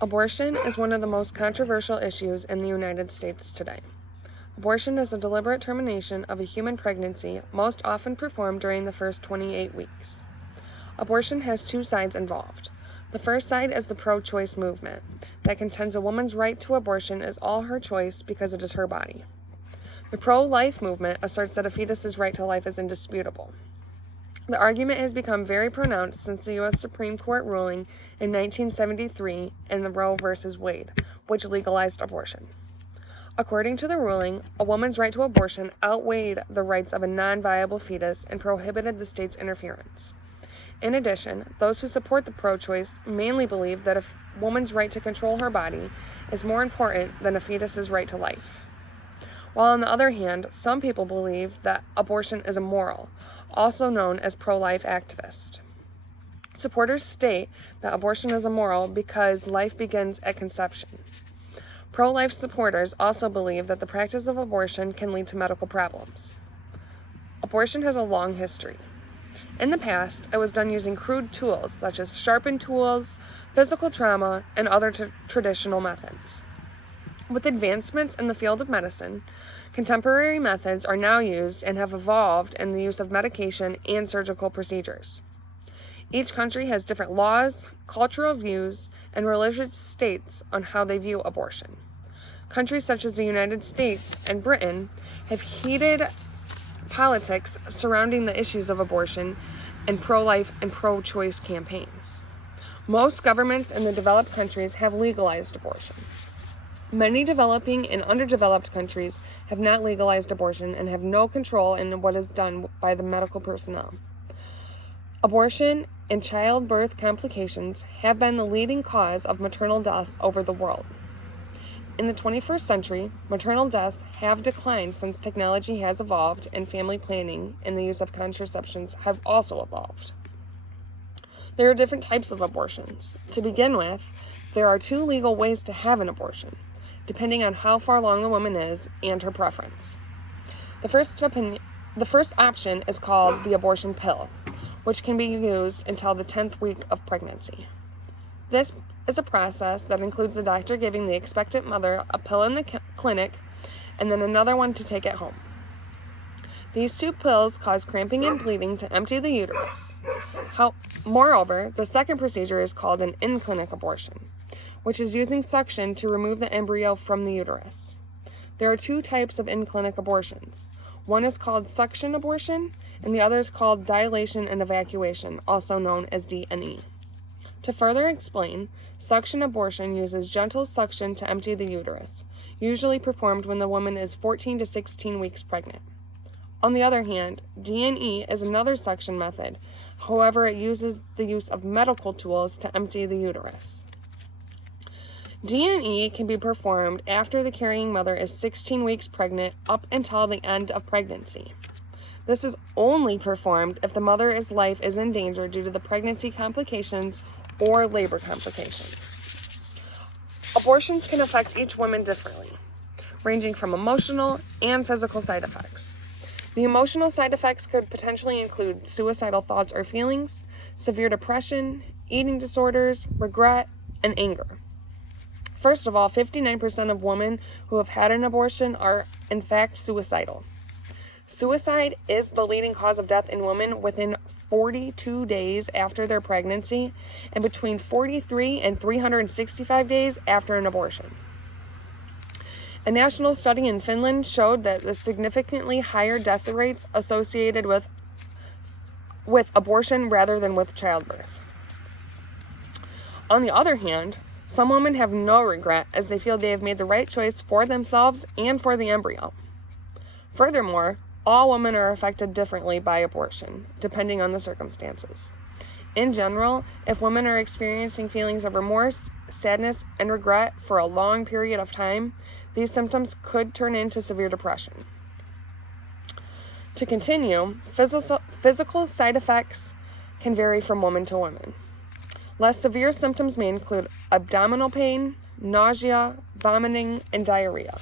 Abortion is one of the most controversial issues in the United States today. Abortion is a deliberate termination of a human pregnancy, most often performed during the first 28 weeks. Abortion has two sides involved. The first side is the pro-choice movement that contends a woman's right to abortion is all her choice because it is her body. The pro-life movement asserts that a fetus's right to life is indisputable. The argument has become very pronounced since the U.S. Supreme Court ruling in 1973 in the Roe v. Wade, which legalized abortion. According to the ruling, a woman's right to abortion outweighed the rights of a non-viable fetus and prohibited the state's interference. In addition, those who support the pro-choice mainly believe that a woman's right to control her body is more important than a fetus's right to life. While on the other hand, some people believe that abortion is immoral, also known as pro-life activists. Supporters state that abortion is immoral because life begins at conception. Pro-life supporters also believe that the practice of abortion can lead to medical problems. Abortion has a long history. In the past, it was done using crude tools such as sharpened tools, physical trauma, and other traditional methods. With advancements in the field of medicine, contemporary methods are now used and have evolved in the use of medication and surgical procedures. Each country has different laws, cultural views, and religious states on how they view abortion. Countries such as the United States and Britain have heated politics surrounding the issues of abortion and pro-life and pro-choice campaigns. Most governments in the developed countries have legalized abortion. Many developing and underdeveloped countries have not legalized abortion and have no control in what is done by the medical personnel. Abortion and childbirth complications have been the leading cause of maternal deaths over the world. In the 21st century, maternal deaths have declined since technology has evolved and family planning and the use of contraceptions have also evolved. There are different types of abortions. To begin with, there are two legal ways to have an abortion, depending on how far along the woman is and her preference. The first option is called the abortion pill, which can be used until the 10th week of pregnancy. This is a process that includes the doctor giving the expectant mother a pill in the clinic and then another one to take at home. These two pills cause cramping and bleeding to empty the uterus. Moreover, the second procedure is called an in-clinic abortion, which is using suction to remove the embryo from the uterus. There are two types of in-clinic abortions. One is called suction abortion, and the other is called dilation and evacuation, also known as D&E. To further explain, suction abortion uses gentle suction to empty the uterus, usually performed when the woman is 14 to 16 weeks pregnant. On the other hand, D&E is another suction method. However, it uses the use of medical tools to empty the uterus. D&E can be performed after the carrying mother is 16 weeks pregnant up until the end of pregnancy. This is only performed if the mother's life is in danger due to the pregnancy complications or labor complications. Abortions can affect each woman differently, ranging from emotional and physical side effects. The emotional side effects could potentially include suicidal thoughts or feelings, severe depression, eating disorders, regret, and anger. First of all, 59% of women who have had an abortion are in fact suicidal. Suicide is the leading cause of death in women within 42 days after their pregnancy and between 43 and 365 days after an abortion. A national study in Finland showed that the significantly higher death rates associated with abortion rather than with childbirth. On the other hand, some women have no regret as they feel they have made the right choice for themselves and for the embryo. Furthermore, all women are affected differently by abortion, depending on the circumstances. In general, if women are experiencing feelings of remorse, sadness, and regret for a long period of time, these symptoms could turn into severe depression. To continue, physical side effects can vary from woman to woman. Less severe symptoms may include abdominal pain, nausea, vomiting, and diarrhea.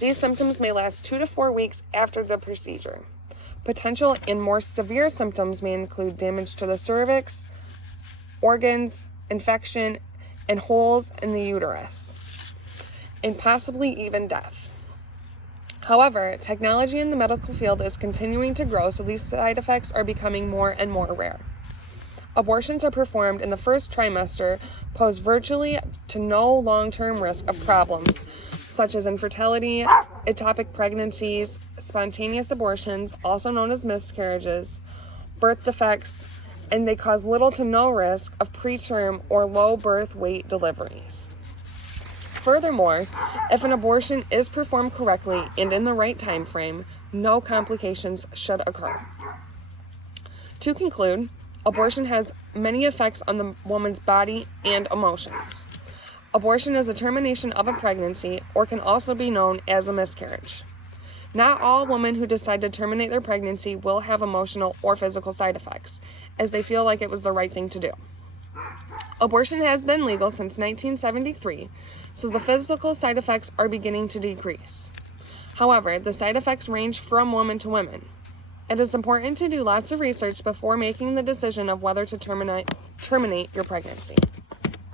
These symptoms may last 2 to 4 weeks after the procedure. Potential and more severe symptoms may include damage to the cervix, organs, infection, and holes in the uterus, and possibly even death. However, technology in the medical field is continuing to grow, so these side effects are becoming more and more rare. Abortions are performed in the first trimester, pose virtually to no long-term risk of problems such as infertility, ectopic pregnancies, spontaneous abortions, also known as miscarriages, birth defects, and they cause little to no risk of preterm or low birth weight deliveries. Furthermore, if an abortion is performed correctly and in the right time frame, no complications should occur. To conclude, abortion has many effects on the woman's body and emotions. Abortion is a termination of a pregnancy, or can also be known as a miscarriage. Not all women who decide to terminate their pregnancy will have emotional or physical side effects, as they feel like it was the right thing to do. Abortion has been legal since 1973, so the physical side effects are beginning to decrease. However, the side effects range from woman to woman. It is important to do lots of research before making the decision of whether to terminate your pregnancy.